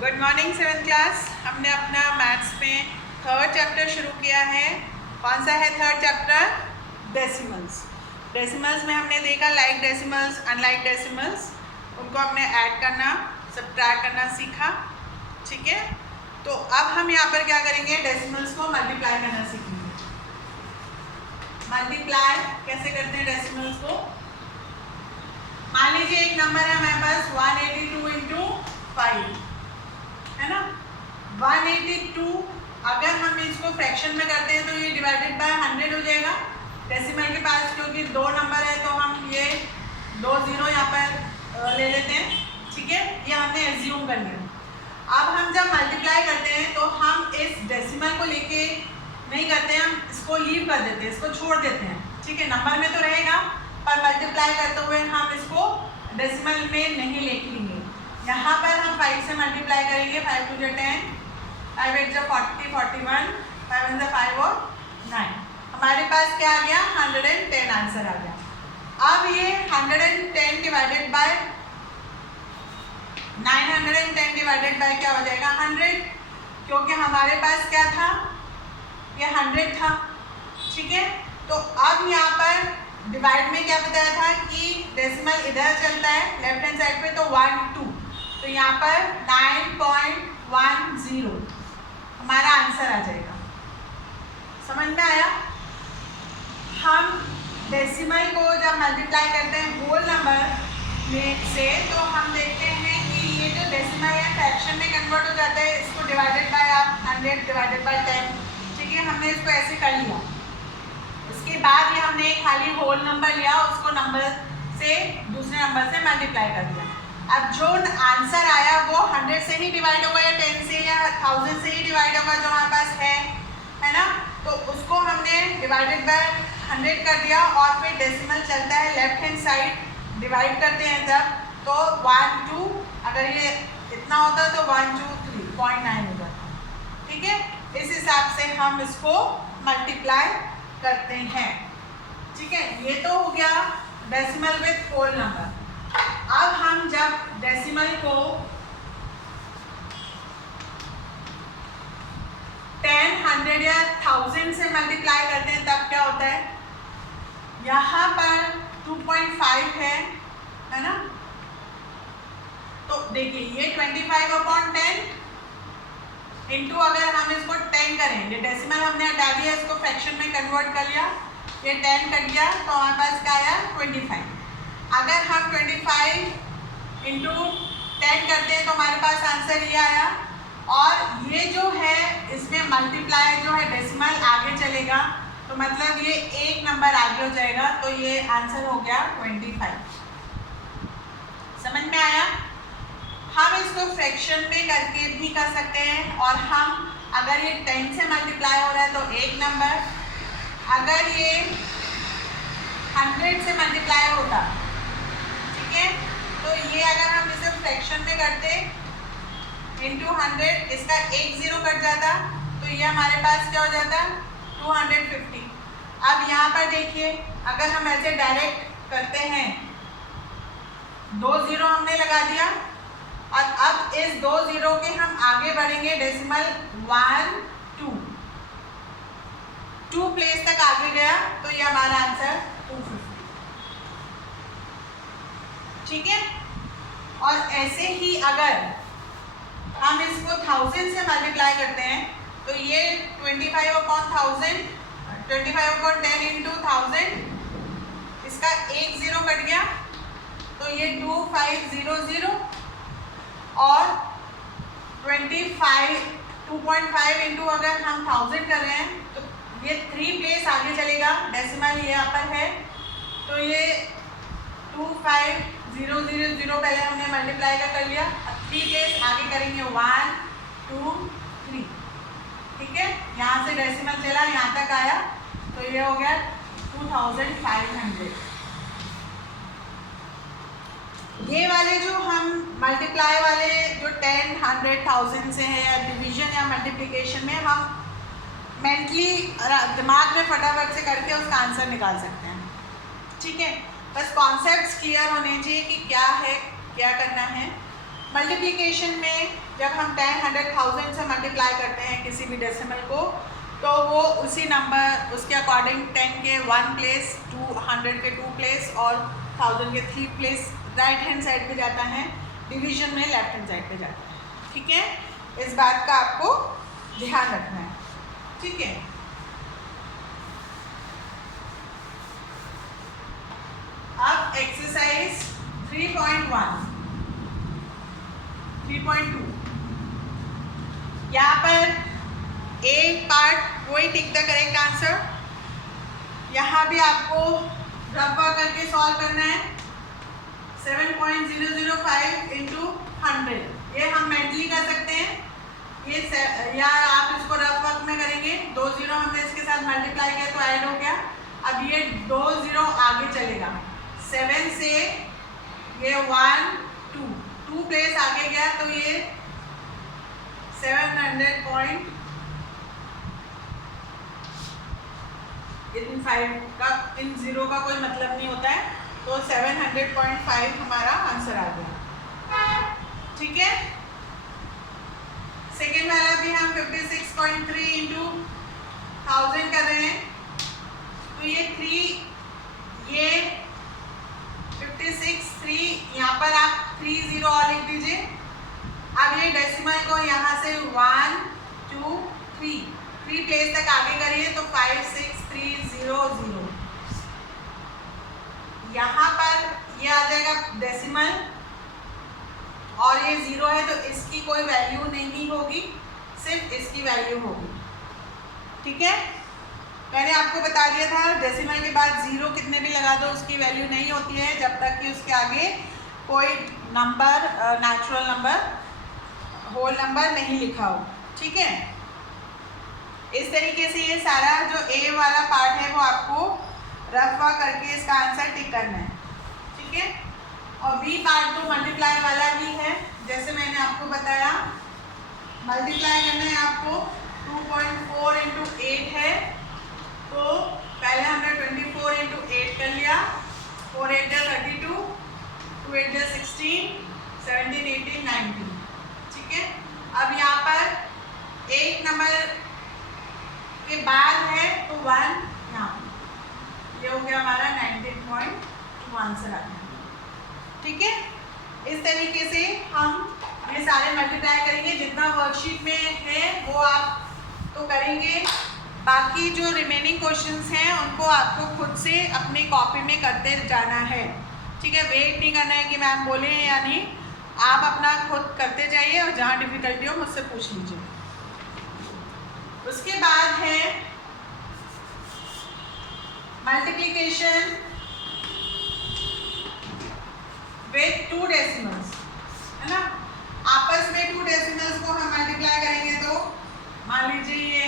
Good morning 7th class. हमने अपना maths में थर्ड चैप्टर शुरू किया है। कौन सा है थर्ड चैप्टर? डेसिमल्स। डेसिमल्स में हमने देखा लाइक डेसिमल्स, अनलाइक डेसिमल्स, उनको हमने ऐड करना, सब्ट्रैक्ट करना सीखा। ठीक है, तो अब हम यहाँ पर क्या करेंगे? डेसिमल्स को मल्टीप्लाई करना सीखेंगे। मल्टीप्लाई कैसे करते हैं डेसिमल्स को? मान लीजिए एक नंबर है हमारे पास 182 इंटू 5, है ना। 182 अगर हम इसको फ्रैक्शन में करते हैं तो ये डिवाइडेड बाय 100 हो जाएगा। डेसिमल के पास क्योंकि दो नंबर है तो हम ये 2 0 यहाँ पर ले लेते हैं। ठीक है, ये हमने एज्यूम कर लिया। अब हम जब मल्टीप्लाई करते हैं तो हम इस डेसिमल को लेके नहीं करते हैं, हम इसको लीव कर देते हैं, इसको छोड़ देते हैं। ठीक है, नंबर में तो रहेगा पर मल्टीप्लाई करते हुए हम इसको डेसिमल में नहीं लिखेंगे। यहाँ पर हम 5 से मल्टीप्लाई करेंगे। 5 2 10, 5 8 40 41, 5 1 5 और 9। हमारे पास क्या आ गया? 110 आंसर आ गया। अब ये 110 डिवाइडेड बाय 910 डिवाइडेड बाय क्या हो जाएगा? 100, क्योंकि हमारे पास क्या था? ये 100 था। ठीक है, तो अब यहाँ पर डिवाइड में क्या बताया था कि डेसिमल इधर चलता है लेफ्ट हैंड साइड पे, तो 1 2, तो यहाँ पर 9.10 हमारा आंसर आ जाएगा। समझ में आया? हम डेसिमल को जब मल्टीप्लाई करते हैं होल नंबर में से तो हम देखते हैं कि ये जो डेसिमल है फ्रैक्शन में कन्वर्ट हो जाता है। इसको डिवाइडेड बाय आप 100 डिवाइडेड बाय 10। ठीक है, हमने इसको ऐसे कर लिया। उसके बाद ये हमने खाली होल नंबर लिया, उसको नंबर से दूसरे नंबर से मल्टीप्लाई कर दिया। अब जो आंसर आया वो 100 से ही डिवाइड होगा या 10 से या 1000 से ही डिवाइड होगा जो हमारे पास है ना। तो उसको हमने डिवाइडेड बाय 100 कर दिया और फिर डेसिमल चलता है लेफ्ट हैंड साइड, डिवाइड करते हैं जब, तो 1 2, अगर ये इतना होता तो 1 2 3.9 हो जाता। ठीक है, इस हिसाब से हम इसको मल्टीप्लाई करते हैं। ठीक है, ये तो हो गया डेसिमल विथ होल नंबर। अब हम जब डेसिमल को 10 100 या 1000 से मल्टीप्लाई करते हैं तब क्या होता है? यहाँ पर 2.5 है ना। तो देखिए ये 25/10 इंटू, अगर हम इसको 10 करें, ये डेसिमल हमने हटा दिया, इसको फ्रैक्शन में कन्वर्ट कर लिया, ये 10 कट गया तो हमारे पास क्या आया? 25। अगर हम 25 इंटू 10 करते हैं तो हमारे पास आंसर ये आया। और ये जो है इसमें मल्टीप्लाई जो है डेसिमल आगे चलेगा, तो मतलब ये एक नंबर आगे हो जाएगा, तो ये आंसर हो गया 25। समझ में आया? हम इसको फ्रैक्शन में करके भी कर सकते हैं, और हम अगर ये 10 से मल्टीप्लाई हो रहा है तो एक नंबर, अगर ये 100 से मल्टीप्लाई होता, ठीक है, तो ये अगर हम इसे फ्रैक्शन में करते इंटू 100, इसका एक 0 कट जाता, तो ये हमारे पास क्या हो जाता? 250। अब यहाँ पर देखिए, अगर हम ऐसे डायरेक्ट करते हैं, 2 0 हमने लगा दिया, और अब इस 2 0 के हम आगे बढ़ेंगे डेसिमल 1 2 प्लेस तक आगे गया, तो ये हमारा आंसर 250। ठीक है, और ऐसे ही अगर हम इसको 1000 से मल्टीप्लाई करते हैं तो ये 25/1000, 25/10 इंटू 1000, इसका एक 0 कट गया, तो ये 2500, और 2.5 इंटू अगर हम 1000 कर रहे हैं तो ये 3 प्लेस आगे चलेगा। डेसिमल ये यहाँ पर है, तो ये 25000 पहले हमने मल्टीप्लाई का कर लिया, अब 3 प्लेस आगे करेंगे 1 2 3। ठीक है, यहाँ से डेसिमल चला यहाँ तक आया, तो ये हो गया 2500। ये वाले जो हम मल्टीप्लाई वाले जो 10 100 1000 से है, या डिवीजन या मल्टीप्लिकेशन में हम मेंटली दिमाग में फटाफट से करके उसका आंसर निकाल सकते हैं। ठीक है, बस कॉन्सेप्ट्स क्लियर होने चाहिए कि क्या है, क्या करना है। मल्टीप्लिकेशन में जब हम 10, 100, 1000 से मल्टीप्लाई करते हैं किसी भी डेसिमल को, तो वो उसी नंबर उसके अकॉर्डिंग 10 के 1 प्लेस, 100 के 2 प्लेस और 1000 के 3 प्लेस राइट हैंड साइड पे जाता है, डिवीजन में लेफ्ट हैंड साइड पे जाता है। ठीक है, इस बात का आपको ध्यान रखना है। ठीक है, अब एक्सरसाइज 3.1, 3.2, यहाँ पर एक पार्ट वही टिक द करेक्ट आंसर, यहाँ भी आपको रफ करके सॉल्व करना है। 7.005 इंटू 100, ये हम मेंटली कर सकते हैं, ये या आप इसको रफ वर्क में करेंगे। 2 जीरो हमने इसके साथ मल्टीप्लाई किया तो ऐड हो गया, अब ये 2 जीरो आगे चलेगा, 7 से ये 1 2 प्लेस आगे गया तो ये 700 इन 5 का, इन जीरो का कोई मतलब नहीं होता है, तो 700.5 हमारा आंसर आ गया। ठीक है, सेकेंड वाला भी हम 56.3 इंटू 1000 कर रहे हैं, तो ये 3, ये 56, 3, यहाँ पर आप 3 0 और लिख दीजिए। अब ये डेसिमल को यहाँ से 1 2 3 प्लेस तक आगे करिए तो 5 6 3 0 0, यहाँ पर ये आ जाएगा डेसिमल और ये 0 है तो इसकी कोई वैल्यू नहीं होगी, सिर्फ इसकी वैल्यू होगी। ठीक है, मैंने आपको बता दिया था डेसिमल के बाद 0 कितने भी लगा दो उसकी वैल्यू नहीं होती है जब तक कि उसके आगे कोई number, natural number, whole number नहीं लिखा हो। ठीक है, इस तरीके से ये सारा जो ए वाला पार्ट है वो आपको रफा करके इसका आंसर टिक करना है। ठीक है, और बी पार्ट तो मल्टीप्लाई वाला ही है, जैसे मैंने आपको बताया मल्टीप्लाई करना है आपको। 2.4 इंटू 8 है तो पहले हमने 24 इंटू 8 कर लिया, 4 8 32, 2 8 16, 17 18 19। ठीक है, अब यहाँ पर एक नंबर के बाद है तो 1 यहाँ, ये हो गया हमारा 19.2 आंसर आ गया। ठीक है, इस तरीके से हम ये सारे मल्टीप्लाई करेंगे, जितना वर्कशीट में है वो आप तो करेंगे, बाकी जो रिमेनिंग क्वेश्चंस हैं उनको आपको खुद से अपनी कॉपी में करते जाना है। ठीक है, वेट नहीं करना है कि मैम बोले या नहीं, आप अपना खुद करते जाइए और जहाँ डिफिकल्टी हो मुझसे पूछ लीजिए। उसके बाद है मल्टीप्लिकेशन विथ 2 डेसिमल्स, है ना, आपस में 2 डेसिमल्स को हम मल्टीप्लाई करेंगे तो मान लीजिए ये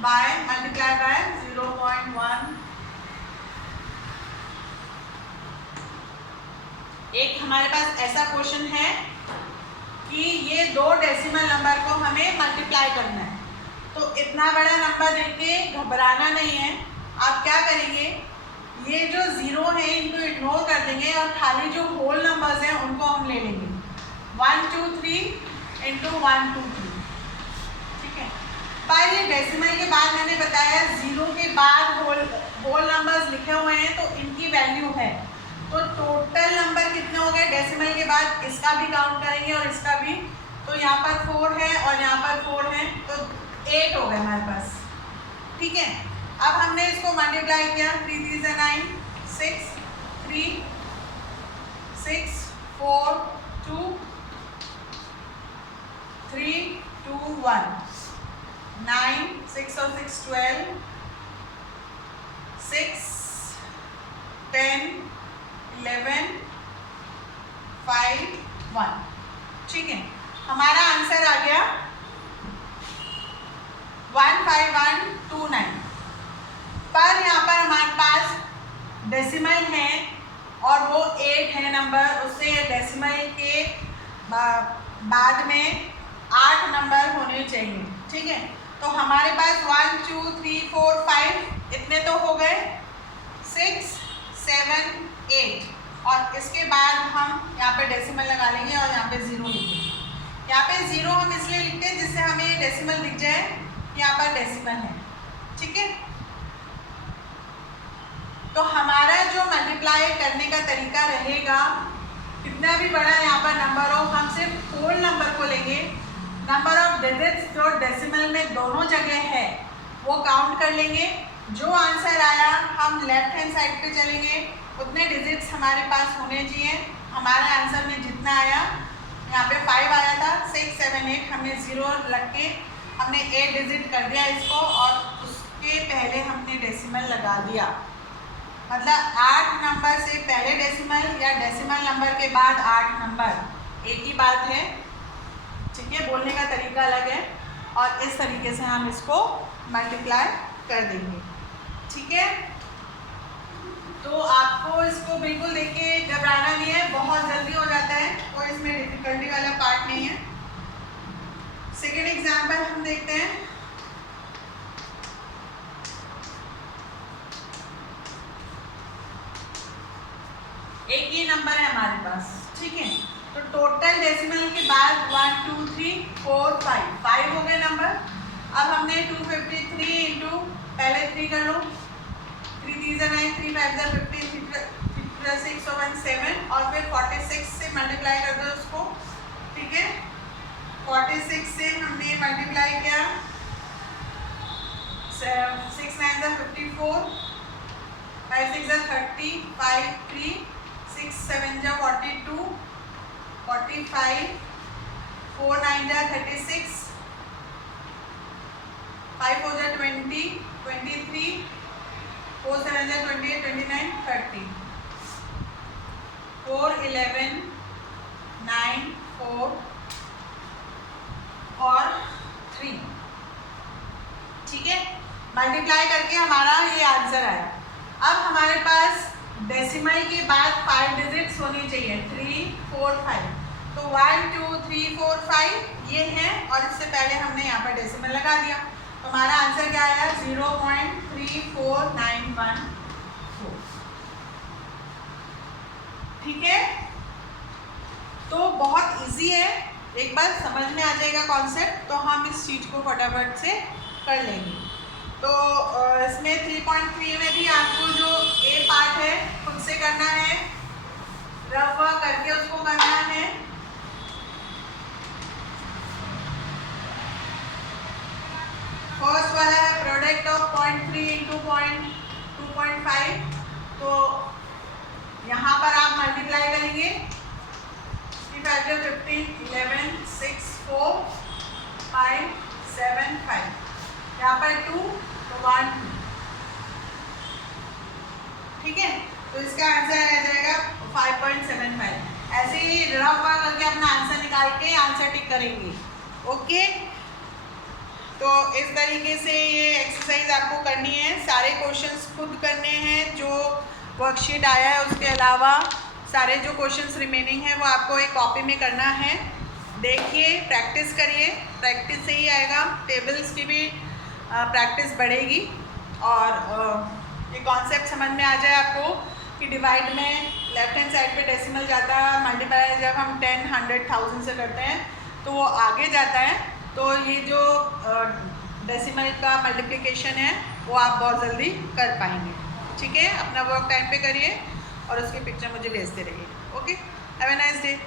बाय मल्टीप्लाई बाय 0.1, एक हमारे पास ऐसा क्वेश्चन है कि ये 2 डेसिमल नंबर को हमें मल्टीप्लाई करना है, तो इतना बड़ा नंबर देके घबराना नहीं है। आप क्या करेंगे, ये जो 0 है इनको इग्नोर कर देंगे और खाली जो होल नंबर्स हैं उनको हम ले लेंगे, 1 2 3 इंटू 1 2 3। ठीक है, पर ये डेसिमल के बाद मैंने बताया 0 के बाद होल नंबर्स लिखे हुए हैं तो इनकी वैल्यू है, तो टोटल नंबर कितने हो गए डेसिमल के बाद, इसका भी काउंट करेंगे और इसका भी, तो यहाँ पर 4 है और यहाँ पर 4 है तो 8 हो गए हमारे पास। ठीक है, अब हमने इसको मल्टीप्लाई किया, 3 3 से 9, 6 3 6 4 2 3 2 1, 9 6 और 6 12, 6 10 11 5 1। ठीक है, हमारा आंसर आ गया 15129। पर यहाँ पर हमारे पास डेसिमल है और वो 8 है नंबर, उससे डेसिमल के बाद में 8 नंबर होने चाहिए। ठीक है, तो हमारे पास 1 2 3 4 5 इतने तो हो गए, 6 7 8 और इसके बाद हम यहाँ पे डेसिमल लगा लेंगे और यहाँ पे 0 लिखेंगे। यहाँ पे 0 हम इसलिए लिखते हैं जिससे हमें डेसिमल दिख जाए, यहाँ पर डेसिमल है, ठीक है। तो हमारा जो मल्टीप्लाई करने का तरीका रहेगा, कितना भी बड़ा यहाँ पर नंबर हो, हम सिर्फ होल नंबर को लेंगे, नंबर ऑफ डिजिट्स जो डेसिमल में दोनों जगह है वो काउंट कर लेंगे। जो आंसर आया हम लेफ्ट हैंड साइड पे चलेंगे, उतने डिजिट्स हमारे पास होने चाहिए। हमारा आंसर में जितना आया, यहाँ पे 5 आया था, 6, 7, 8, हमने 0 लग के हमने 8 डिजिट कर दिया इसको, और उसके पहले हमने डेसिमल लगा दिया। मतलब 8 नंबर से पहले डेसिमल या डेसिमल नंबर के बाद 8 नंबर, एक ही बात है, ठीक है। बोलने का तरीका अलग है, और इस तरीके से हम इसको मल्टीप्लाई कर देंगे, ठीक है। तो आपको इसको बिल्कुल देख के घबराना नहीं है, बहुत जल्दी हो जाता है, कोई इसमें डिफिकल्टी वाला पार्ट नहीं है। सेकेंड एग्जाम्पल हम देखते हैं। एक ही नंबर है हमारे पास, ठीक है। तो टोटल डेसिमल के बाद 1, 2, 3, 4, 5 हो गए नंबर। अब हमने 253 इंटू, पहले 3 कर लो, 3 3 9, 3 5 15, 3 6 1 7, और फिर 46 से मल्टीप्लाई कर दो उसको, ठीक है। 46 से हमने मल्टीप्लाई किया, 6 9 54, 5 6 30, 5 3, 6 7 42, 45, 4 9 36, 5 4 20, 23, 4 7 28, 29, 30, 4 11, 9 4 और 3, ठीक है। मल्टीप्लाई करके हमारा ये आंसर आया। अब हमारे पास डेसिमल के बाद 5 डिजिट्स होनी चाहिए, 3 4 5। तो 1 2 3 4 5 ये है, और इससे पहले हमने यहाँ पर डेसिमल लगा दिया। तो हमारा आंसर क्या आया, 0.34914, ठीक है। तो बहुत इजी है, एक बार समझ में आ जाएगा कॉन्सेप्ट, तो हम इस चीज को फटाफट से कर लेंगे। तो इसमें 3.3 में भी आपको जो ए पार्ट है खुद से करना है, रफ वर्क करके उसको करना है। फर्स्ट वाला है प्रोडक्ट ऑफ 0.3 इंटू 2.5। तो यहाँ पर आप मल्टीप्लाई करेंगे, 3 5 15, 11 6 4 5 7 5, यहाँ पर 2 तो 1 2, ठीक है। तो इसका आंसर आ जाएगा 5.75। ऐसे ही रफ वर्क करके अपना आंसर निकाल के आंसर टिक करेंगे, ओके। तो इस तरीके से ये एक्सरसाइज आपको करनी है, सारे क्वेश्चंस खुद करने हैं, जो वर्कशीट आया है उसके अलावा सारे जो क्वेश्चंस रिमेनिंग हैं वो आपको एक कॉपी में करना है। देखिए, प्रैक्टिस करिए, प्रैक्टिस से ही आएगा, टेबल्स की भी प्रैक्टिस बढ़ेगी, और ये कॉन्सेप्ट समझ में आ जाए आपको कि डिवाइड में लेफ्ट हैंड साइड पे डेसिमल जाता है, मल्टीप्लाई जब हम 10, 100, 1000 से करते हैं तो वो आगे जाता है। तो ये जो डेसिमल का मल्टीप्लिकेशन है वो आप बहुत जल्दी कर पाएंगे, ठीक है। अपना वर्क टाइम पे करिए और उसकी पिक्चर मुझे भेजते रहिए, okay. Have a nice day.